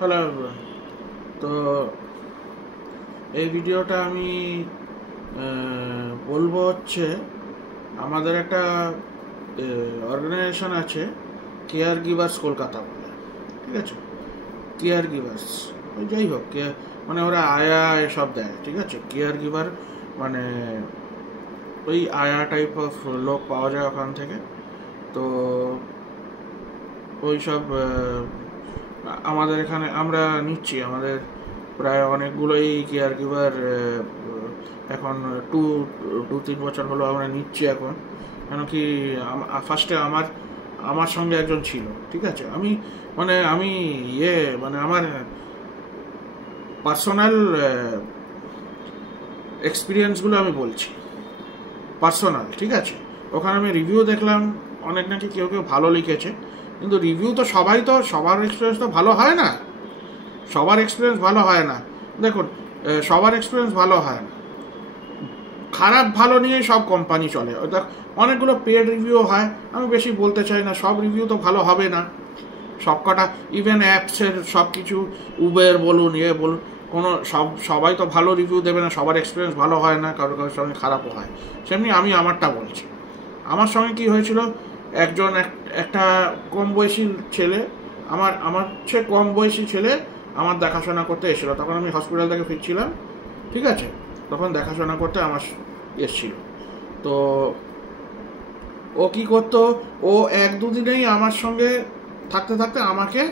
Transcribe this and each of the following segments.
Hello everyone. তো এই ভিডিওটা আমি বলবো হচ্ছে আমাদের একটা অর্গানাইজেশন আছে কেয়ার গিভার্স কলকাতা বলে, ঠিক আছে? কেয়ার গিভার্স যাই হোক, মানে ওরা আয়া এসব দেয়, ঠিক আছে? কেয়ার গিভার মানে ওই আয়া টাইপ অফ লোক পাওয়া যায় ওখান থেকে। তো ওই সব আমাদের এখানে আমরা নিচ্ছি, আমাদের প্রায় অনেকগুলোই কেয়ার গিভার এখন 2-3 বছর হলো আমরা নিচ্ছি এখন। কেন কি ফার্স্টে আমার সঙ্গে একজন ছিল, ঠিক আছে? আমি আমার পার্সোনাল এক্সপিরিয়েন্সগুলো আমি বলছি, পার্সোনাল, ঠিক আছে? ওখানে আমি রিভিউ দেখলাম, অনেক নাকি কেউ কেউ ভালো লিখেছে, কিন্তু রিভিউ তো সবার এক্সপিরিয়েন্স তো ভালো হয় না। সবার এক্সপিরিয়েন্স ভালো হয় না। দেখুন, সবার এক্সপিরিয়েন্স ভালো হয় না। খারাপ ভালো নিয়েই সব কোম্পানি চলে। অনেকগুলো পেড রিভিউ হয়, আমি বেশি বলতে চাই না। সব রিভিউ তো ভালো হবে না সব কটা। ইভেন অ্যাপসের সব কিছু, উবের বলুন, বলুন, সবাই তো ভালো রিভিউ দেবে না। সবার এক্সপিরিয়েন্স ভালো হয় না, কারোর সঙ্গে খারাপও হয়। সেমনি আমি আমারটা বলছি। আমার সঙ্গে কি হয়েছিল, একটা কম বয়সী ছেলে, আমার চেয়ে কম বয়সী ছেলে আমার দেখাশোনা করতে এসেছিলো। তখন আমি হসপিটাল থেকে ফিরছিলাম, ঠিক আছে? তখন দেখাশোনা করতে আমার এসেছিল। তো ও কি করতো, ও 1-2 দিনেই আমার সঙ্গে থাকতে থাকতে আমাকে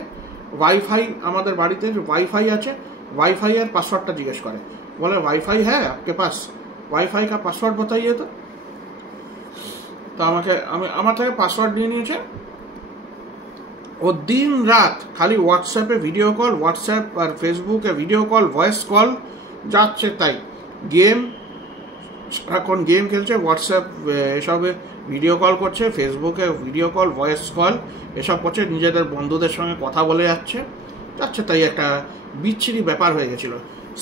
ওয়াইফাই, আমাদের বাড়িতে যে ওয়াইফাই আছে, वाईफाई এর পাসওয়ার্ডটা জিজ্ঞেস করে। বলে वाईफाई है आपके पास, वाईफाई का पासवर्ड बताइए। তো আমার থেকে পাসওয়ার্ড নিয়ে নিয়েছে। ও দিন রাত খালি হোয়াটসঅ্যাপে ভিডিও কল, হোয়াটসঅ্যাপ আর ফেসবুকে ভিডিও কল, ভয়েস কল, যাচ্ছে তাই। এখন গেম খেলছে, হোয়াটসঅ্যাপ এসবে ভিডিও কল করছে, ফেসবুকে ভিডিও কল, ভয়েস কল এসব করছে, নিজেদের বন্ধুদের সঙ্গে কথা বলে যাচ্ছে তাই। একটা বিচ্ছিরি ব্যাপার হয়ে গেছিলো।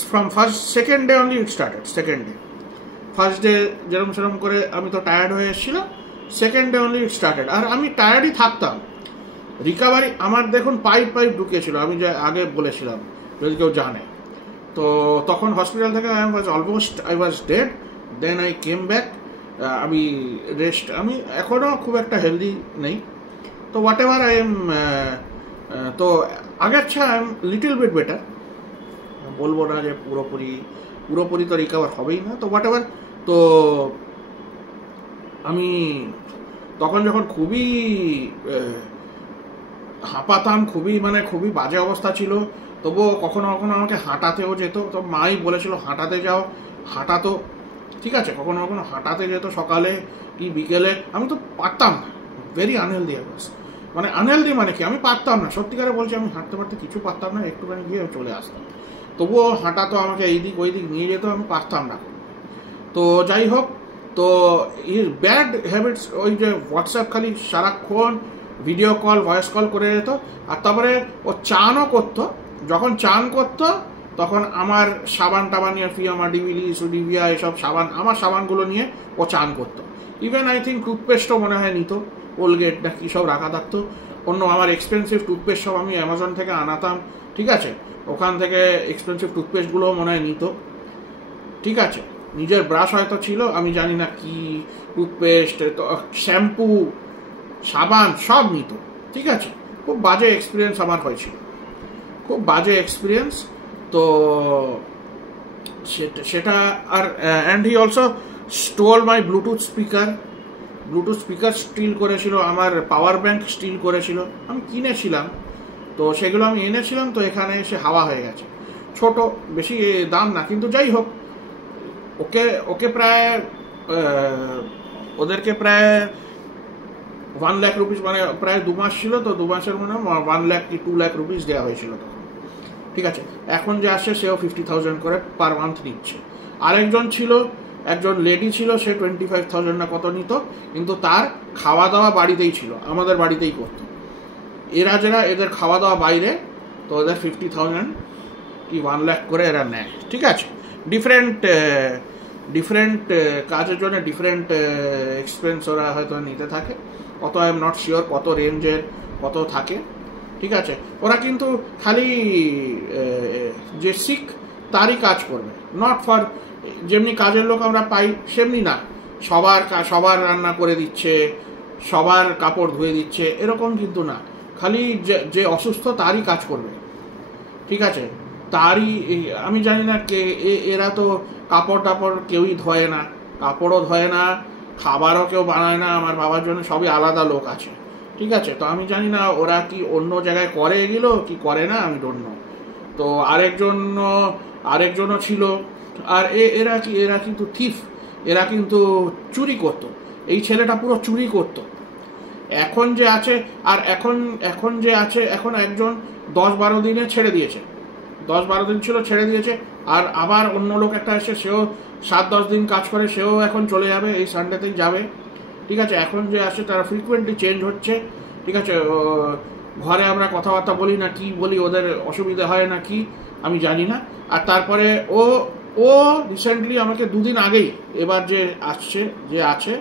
From second day only it started. Second day, first day যেরকম সেরকম করে আমি তো টায়ার্ড হয়ে এসেছিলাম। Second day only it started. আর আমি টায়ার্ডই থাকতাম। রিকাভারি আমার দেখুন পাইপ ঢুকিয়েছিল, আমি যে আগে বলেছিলাম, যদি কেউ জানে। তো তখন হসপিটাল থেকে I was dead. Then I came back. আমি রেস্ট, আমি এখনও খুব একটা হেলদি নেই। তো হোয়াট এভার আই এম, তো আগের চেয়ে I am little bit better. বলবো না যে পুরোপুরি তো রিকভার হবেই না। তো হোয়াট এভার, তো আমি তখন যখন খুবই হাঁপাতাম, খুবই বাজে অবস্থা ছিল, তবুও কখনো কখনো আমাকে হাঁটাতেও যেত। তো মাই বলেছিল হাঁটাতে যাও, হাঁটাতো, ঠিক আছে? কখনো কখনো হাঁটাতে যেত, সকালে কি বিকেলে। আমি তো পারতাম না, ভেরি আনহেলদি অ্যাভার্স। আনহেলদি মানে কি, আমি পারতাম না, সত্যিকারে বলছি। আমি হাঁটতে কিছু পারতাম না, একটুখানি গিয়ে চলে আসতাম। তবুও হাঁটাতো, আমাকে এইদিক ওইদিক নিয়ে যেত, আমি পারতাম না। তো যাই হোক, তো এর ব্যাড হ্যাবিটস, ওই যে হোয়াটসঅ্যাপ খালি সারাক্ষণ ভিডিও কল, ভয়েস কল করে যেত। আর তারপরে ও চানও করতো। যখন চান করতো তখন আমার সাবান টাবান নিয়ে, ফিয়ামা, ডিভিয়া এসব সাবান, আমার সাবানগুলো নিয়ে ও চান করতো। ইভেন আই থিঙ্ক টুথপেস্টও মনে হয় নিত, কোলগেট না কী সব রাখা থাকতো। অন্য আমার এক্সপেন্সিভ টুথপেস্ট সব আমি অ্যামাজন থেকে আনাতাম, ঠিক আছে? ওখান থেকে এক্সপেন্সিভ টুথপেস্টগুলোও মনে হয় নিত, ঠিক আছে? নিজের ব্রাশ হয়তো ছিল, আমি জানি না কি, টুথপেস্ট, শ্যাম্পু, সাবান সব নিত, ঠিক আছে? খুব বাজে এক্সপিরিয়েন্স আমার হয়েছিল, খুব বাজে এক্সপিরিয়েন্স। তো সেটা আর and he also stole my Bluetooth speaker steal করেছিল, আমার পাওয়ার ব্যাংক স্টিল করেছিল। আমি কিনেছিলাম, তো সেগুলো আমি এনেছিলাম, তো এখানে এসে হাওয়া হয়ে গেছে। ছোট, বেশি দাম না, কিন্তু যাই হোক, ওকে প্রায় ওদেরকে প্রায় 1 লাখ রুপিস, প্রায় 2 মাস ছিল, তো 2 মাসের 1 লাখ কি 2 লাখ রুপিস দেওয়া হয়েছিল তখন, ঠিক আছে? এখন যে আসছে সেও 50,000 করে পার মান্থ নিচ্ছে। একজন লেডি ছিল, সে 25,000 না কত নিত, কিন্তু তার খাওয়া দাওয়া বাড়িতেই ছিল, আমাদের বাড়িতেই করতো। এদের খাওয়া দাওয়া বাইরে, তো ওদের 50,000 কি 1 লাখ করে এরা নেয়, ঠিক আছে? ডিফারেন্ট কাজের জন্য ডিফারেন্ট এক্সপেন্স ওরা হয়তো নিতে থাকে। কত আই এম নট শিওর, কত রেঞ্জের কত থাকে। ঠিক আছে, ওরা কিন্তু খালি যে শিখ তারই কাজ করবে, নট ফর যেমনি কাজের লোক আমরা পাই সেমনি না, সবার রান্না করে দিচ্ছে, সবার কাপড় ধুয়ে দিচ্ছে, এরকম কিন্তু না। খালি যে অসুস্থ তারই কাজ করবে, ঠিক আছে, তারই। আমি জানি না কে এরা তো কাপড় টাপড় কেউই ধোয় না, কাপড়ও ধোয় না, খাবারও কেউ বানায় না আমার বাবার জন্য, সবই আলাদা লোক আছে, ঠিক আছে। তো আমি জানি না ওরা কি অন্য জায়গায় করে এগুলো কি করে না, আমি ডোন্ট নো। তো আরেকজনও ছিল। আর এরা কিন্তু থিফ, এরা কিন্তু চুরি করতো, এই ছেলেটা পুরো চুরি করতো। এখন যে আছে, আর এখন যে আছে, এখন একজন 10-12 দিনে ছেড়ে দিয়েছে, 10-12 দিন ছিল ছেড়ে দিয়েছে। আর আবার অন্য লোক একটা এসে, সেও 7-10 দিন কাজ করে, সেও এখন চলে যাবে, এই সানডেতেই যাবে, ঠিক আছে। এখন যে আসে তারা ফ্রিকুয়েন্টলি চেঞ্জ হচ্ছে, ঠিক আছে। ঘরে আমরা কথাবার্তা বলি না কি বলি, ওদের অসুবিধা হয় না কি আমি জানি না। আর তারপরে ও রিসেন্টলি আমাকে 2 দিন আগেই, এবার যে আছে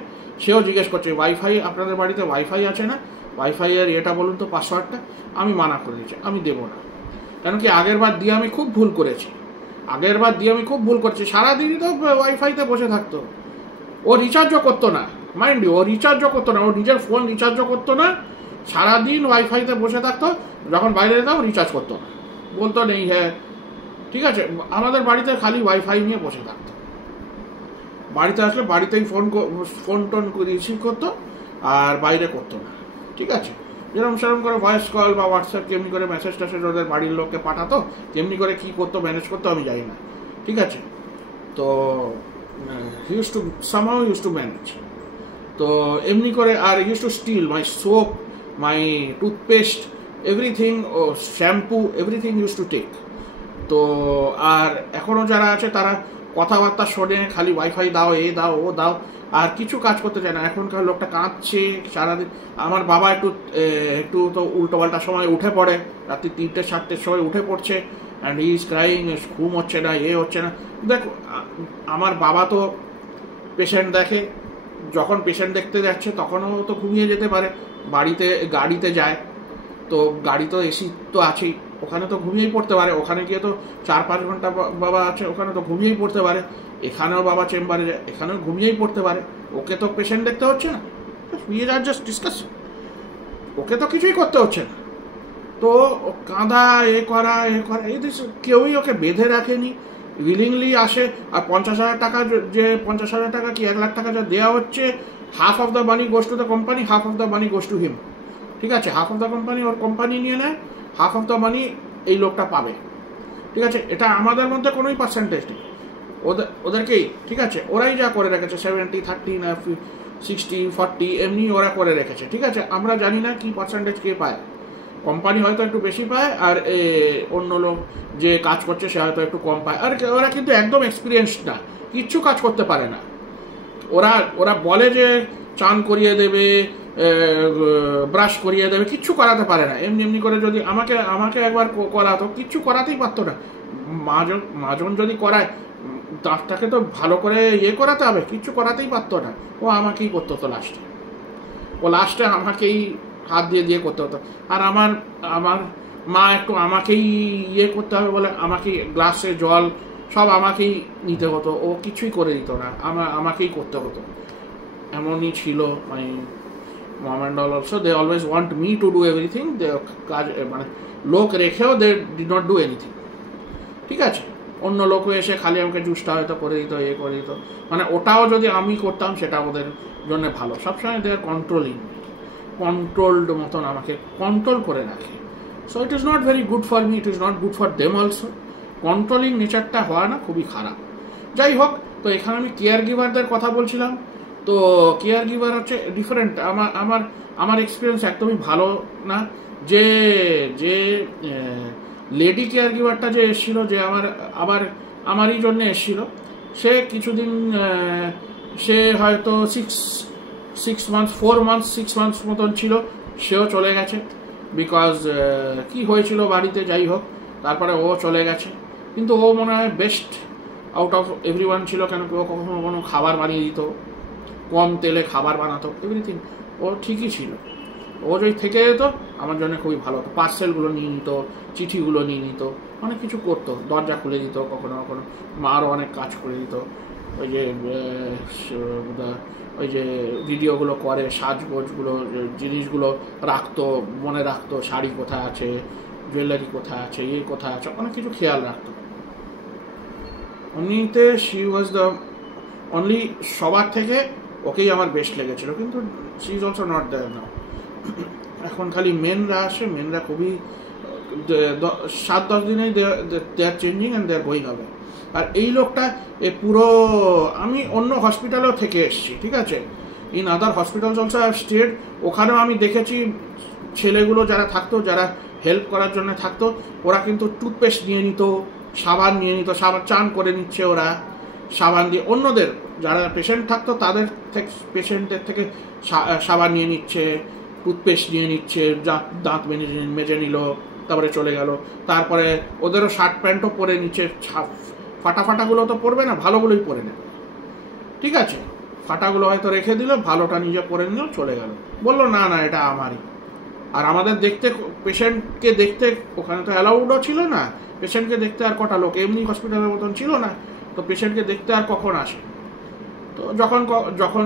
সেও জিজ্ঞেস করছে, ওয়াইফাই আপনাদের বাড়িতে ওয়াইফাই আছে না, ওয়াইফাই এর এটা বলুন তো, পাসওয়ার্ডটা। আমি মানা করে দিয়েছি, আমি দেবো না। কেন কি আগের বার দিয়ে আমি খুব ভুল করেছি, সারাদিনই তো ওয়াইফাইতে বসে থাকতো। ও রিচার্জও করতো না, মাইন্ড ইউ, ও নিজের ফোন রিচার্জও করতো না, সারাদিন ওয়াইফাইতে বসে থাকতো। যখন বাইরে যেতাম রিচার্জ করতো না, বলতো নেই, হ্যাঁ ঠিক আছে। আমাদের বাড়িতে খালি ওয়াইফাই নিয়ে বসে থাকতো, বাড়িতে আসলে বাড়িতেই ফোন টোন রিসিভ করতো, আর বাইরে করতো না, ঠিক আছে। সেরকম করে ভয়েস কল বা হোয়াটসঅ্যাপ কেমনি করে মেসেজ টেসেজ ওদের বাড়ির লোককে পাঠাতো, কেমনি করে কি করতো ম্যানেজ করতো আমি জানি না, ঠিক আছে। তো somehow used to manage। তো এমনি করে, আর use to steal my soap, my toothpaste, everything, ও shampoo, everything use to take. তো আর এখনও যারা আছে তারা কথাবার্তা শোনে, খালি ওয়াইফাই দাও, এ দাও, ও দাও, আর কিছু কাজ করতে চায় না। এখনকার লোকটা কাঁদছে সারাদিন। আমার বাবা একটু তো উল্টোপাল্টা সময় উঠে পড়ে, রাত্রি 3টে-4টের সময় উঠে পড়ছে, অ্যান্ড হি ইজ ক্রাইং, ঘুম হচ্ছে না, হচ্ছে না। দেখো, আমার বাবা তো পেশেন্ট দেখে, যখন পেশেন্ট দেখতে যাচ্ছে তখনও তো ঘুমিয়ে যেতে পারে, গাড়িতে যায়, তো গাড়ি তো এসি তো আছেই, ওখানে তো ঘুমিয়েই পড়তে পারে, ওখানে গিয়ে তো 4-5 ঘন্টা বাবা আছে, ওখানে তো ঘুমিয়েই পড়তে পারে। এখানেও বাবা চেম্বারে যায়, এখানেও ঘুমিয়েই পড়তে পারে, ওকে তো পেশেন্ট দেখতে হচ্ছে না, জাস্ট ডিসকাস, ওকে তো কিছুই করতে হচ্ছে না। তো কাঁদা, এ করা, এই কেউই ওকে বেঁধে রাখেনি, উইলিংলি আসে। আর 50,000 টাকা, যে 50,000 টাকা কি 1 লাখ টাকা যা দেওয়া হচ্ছে, half of the money goes to the company, half of the money goes to him, ঠিক আছে। হাফ অফ দ্য কোম্পানি নিয়ে নেয়, হাফ অফ দ্য মানি এই লোকটা পাবে, ঠিক আছে। এটা আমাদের মধ্যে কোনোই পার্সেন্টেজ নেই, ওদেরকেই, ঠিক আছে। ওরাই যা করে রেখেছে, 70-30 না 60-40 এমনি ওরা করে রেখেছে, ঠিক আছে। আমরা জানি না কি পার্সেন্টেজ কে পায়, কোম্পানি হয়তো একটু বেশি পায়, আর অন্য লোক যে কাজ করছে সে হয়তো একটু কম পায়। আর ওরা কিন্তু একদম এক্সপিরিয়েন্সড না, কিচ্ছু কাজ করতে পারে না। ওরা বলে যে চান করিয়ে দেবে, ব্রাশ করিয়ে দেবে, কিচ্ছু করাতে পারে না। এমনি করে যদি আমাকে একবার করাতো, কিচ্ছু করাতেই পারতো না। মাজন যদি করায়, তাকে তো ভালো করে করাতে হবে, কিচ্ছু করাতেই পারতো না। ও আমাকেই করতে হতো লাস্টে আমাকেই হাত দিয়ে করতে হতো। আর আমার মা একটু আমাকেই করতে হবে বলে আমাকে গ্লাসে জল সব আমাকেই নিতে হতো, ও কিছুই করে দিত না, আমাকেই করতে হতো। এমনই ছিল my mom and all also, they always want me to do everything. কাজ মানে লোক রেখেও they did not do anything, ঠিক আছে। অন্য লোক এসে খালি আমাকে জুসটা হয়তো করে দিত, করে দিত, মানে ওটাও যদি আমি করতাম সেটা ওদের জন্য ভালো। সবসময় দে আর কন্ট্রোলড মতন আমাকে কন্ট্রোল করে রাখে। So it is not very good for me, it is not good for them also. Controlling নেচারটা হওয়া না খুবই খারাপ। যাই হোক, তো এখানে আমি কেয়ার গিভারদের কথা বলছিলাম। তো কেয়ার গিভার হচ্ছে ডিফারেন্ট। আমার এক্সপিরিয়েন্স একদমই ভালো না। যে লেডি কেয়ার গিভারটা যে এসেছিল, যে আমারই জন্য এসেছিল, সে কিছুদিন, সে হয়তো 4 মান্থস মতন ছিল, সেও চলে গেছে। বিকজ কি হয়েছিল বাড়িতে, যাই হোক, তারপরে ও চলে গেছে। কিন্তু ও মনে হয় বেস্ট আউট অফ এভরিওয়ান ছিল। কেন কি ও কখনো খাবার বানিয়ে দিত, কম তেলে খাবার বানাতো, এভরিথিং ও ঠিকই ছিল। ও যদি থেকে যেত আমার জন্য খুবই ভালো হতো, পার্সেলগুলো নিয়ে নিত, চিঠিগুলো নিয়ে নিত, অনেক কিছু করতো, দরজা খুলে দিত, কখনো কখনো মারও অনেক কাজ করে দিত। ওই যে ওই যে ভিডিওগুলো করে সাজগোজগুলো জিনিসগুলো রাখতো, মনে রাখতো শাড়ি কোথায় আছে, জুয়েলারি কোথায় আছে, কোথায় আছে, অনেক কিছু খেয়াল রাখতো। এমনিতে শি ওয়াজ দ্য অনলি, সবার থেকে ওকেই আমার বেস্ট লেগেছিল, কিন্তু she is also not there now. এখন খালি মেনরা আসে, মেনরা খুবই 7-10 দিনেই they are changing and they are going away. আর এই লোকটা পুরো, আমি অন্য হসপিটালেও থেকে এসেছি, ঠিক আছে, in other hospitals also I have stayed, ওখানেও আমি দেখেছি ছেলেগুলো যারা থাকতো, যারা হেল্প করার জন্য থাকতো, ওরা কিন্তু টুথপেস্ট নিয়ে নিত, সাবান নিয়ে নিত, সাবান চান করে নিচ্ছে ওরা সাবান দিয়ে, অন্যদের যারা পেশেন্ট থাকতো তাদের থেকে, পেশেন্টের থেকে সাবান নিয়ে নিচ্ছে, টুথপেস্ট নিয়ে নিচ্ছে, দাঁত মেজে নিল, তারপরে চলে গেল। তারপরে ওদেরও শার্ট প্যান্টও পরে নিচ্ছে, ফাটাগুলো তো পরবে না, ভালোগুলোই পরে নেবে, ঠিক আছে, ফাটাগুলো হয়তো রেখে দিল, ভালোটা নিজে পরে নিল, চলে গেল, বললো না না এটা আমারই। আর আমাদের দেখতে, পেশেন্টকে দেখতে, ওখানে তো অ্যালাউডও ছিল না, পেশেন্টকে দেখতে আর কটা লোক, এমনি হসপিটালের মতন ছিল না, তো পেশেন্টকে দেখতে আর কখন আসে, তো যখন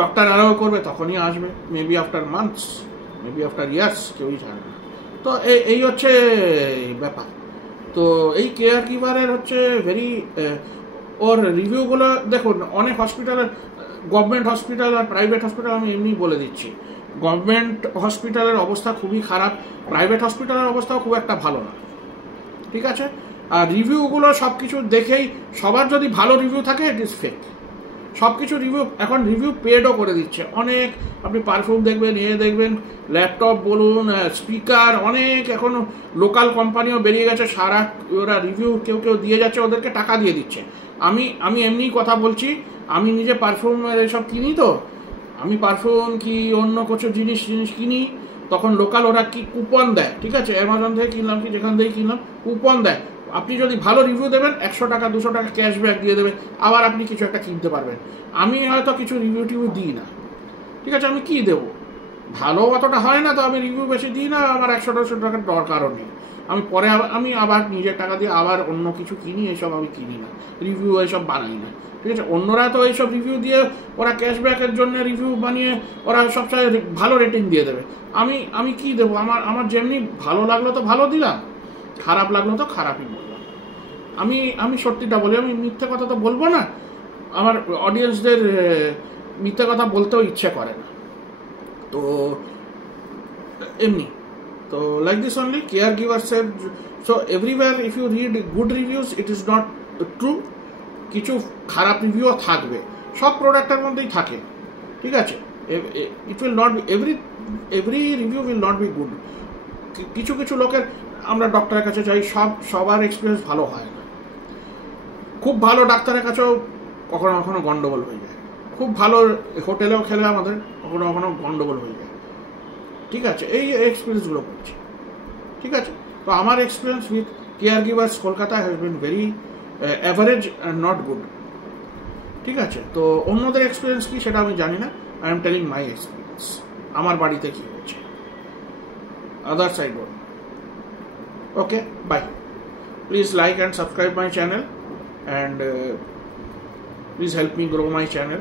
ডক্টর অ্যালাউ করবে তখনই আসবে, maybe after months, maybe after years, কেউই জানে না। তো এই হচ্ছে ব্যাপার। তো এই কেয়ার গিভারের হচ্ছে ভেরি, ওর রিভিউগুলো দেখুন, অনেক হসপিটালের, গভর্নমেন্ট হসপিটাল আর প্রাইভেট হসপিটাল, আমি এমনি বলে দিচ্ছি, গভর্নমেন্ট হসপিটালের অবস্থা খুবই খারাপ, প্রাইভেট হসপিটালের অবস্থাও খুব একটা ভালো না, ঠিক আছে। আর রিভিউগুলো সব কিছু দেখেই, সবার যদি ভালো রিভিউ থাকে ইট ইজ ফেক, সব কিছু রিভিউ, এখন রিভিউ পেডও করে দিচ্ছে অনেক, আপনি পারফিউম দেখবেন, দেখবেন, ল্যাপটপ বলুন, স্পিকার, অনেক এখন লোকাল কোম্পানিও বেরিয়ে গেছে, সারা ওরা রিভিউ কেউ দিয়ে যাচ্ছে, ওদেরকে টাকা দিয়ে দিচ্ছে। আমি এমনি কথা বলছি, আমি নিজে পারফিউমের এসব কিনি, তো আমি পারফিউম কি অন্য কিছু জিনিস কিনি, তখন লোকাল ওরা কি কুপন দেয়, ঠিক আছে, অ্যামাজন থেকে কিনলাম কি যেখান থেকে কিনলাম, কুপন দেয়, আপনি যদি ভালো রিভিউ দেবেন 100 টাকা 200 টাকা ক্যাশব্যাক দিয়ে দেবেন, আবার আপনি কিছু একটা কিনতে পারবেন। আমি হয়তো কিছু রিভিউ দিই না, ঠিক আছে, আমি কি দেবো, ভালো অতটা হয় না, তো আমি রিভিউ বেশি দিই না, আমার 100-200 টাকার দরকারও নেই, আমি পরে আমি আবার নিজের টাকা দিয়ে আবার অন্য কিছু কিনি, এসব আমি কিনি না, রিভিউ এসব বানাই না, ঠিক আছে। অন্যরা তো এইসব রিভিউ দিয়ে, ওরা ক্যাশব্যাকের জন্য রিভিউ বানিয়ে ওরা সবসময় ভালো রেটিং দিয়ে দেবে, আমি কি দেবো, আমার যেমনি ভালো লাগলো তো ভালো দিলাম, খারাপ লাগলো তো খারাপই বললাম। আমি সত্যিটা বলি, আমি মিথ্যে কথা তো বলবো না, আমার অডিয়েন্সদের মিথ্যে কথা বলতেও ইচ্ছে করে না, তো এমনি, তো like this only care giver said. So everywhere if you read good reviews, it is not true, কিছু খারাপ রিভিউও থাকবে, সব প্রোডাক্টের মধ্যেই থাকে, ঠিক আছে, it will not be every review will not be good. কিছু লোকের, আমরা ডক্টরের কাছে যাই, সবার এক্সপিরিয়েন্স ভালো হয় না, খুব ভালো ডাক্তারের কাছেও কখনো গন্ডগোল হয়ে যায়, খুব ভালো হোটেলেও খেলে আমাদের কখনো গন্ডগোল হয়ে যায়, ঠিক আছে, এই এক্সপিরিয়েন্সগুলো করছি, ঠিক আছে। তো আমার experience with care givers Kolkata has been very average and not good, ঠিক আছে। তো অন্যদের এক্সপিরিয়েন্স কি সেটা আমি জানি না, I am telling my experience, আমার বাড়িতে কি হয়েছে, other side ball. Okay, bye. Please like and subscribe my channel, and please help me grow my channel.